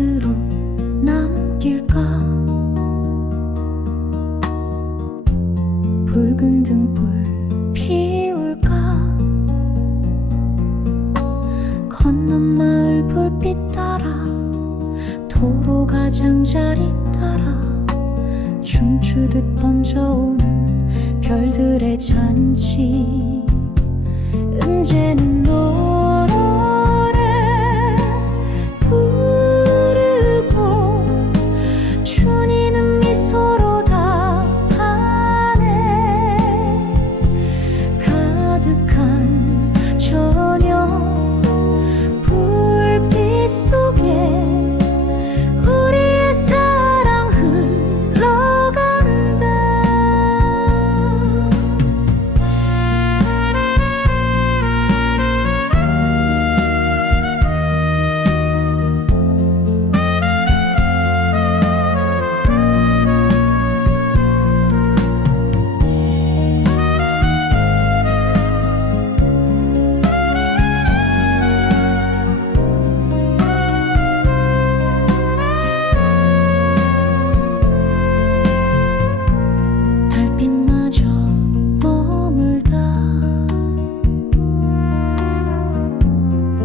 기억으로 남길까? 붉은 등불 피울까? 건넌 마을 불빛 따라 도로 가장자리 따라 춤추듯 번져오는 별들의 잔치.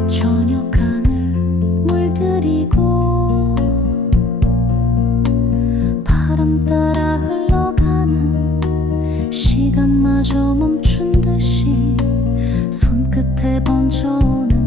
저녁 하늘 물들이고 바람 따라 흘러가는 시간마저 멈춘 듯이 손끝에 번져오는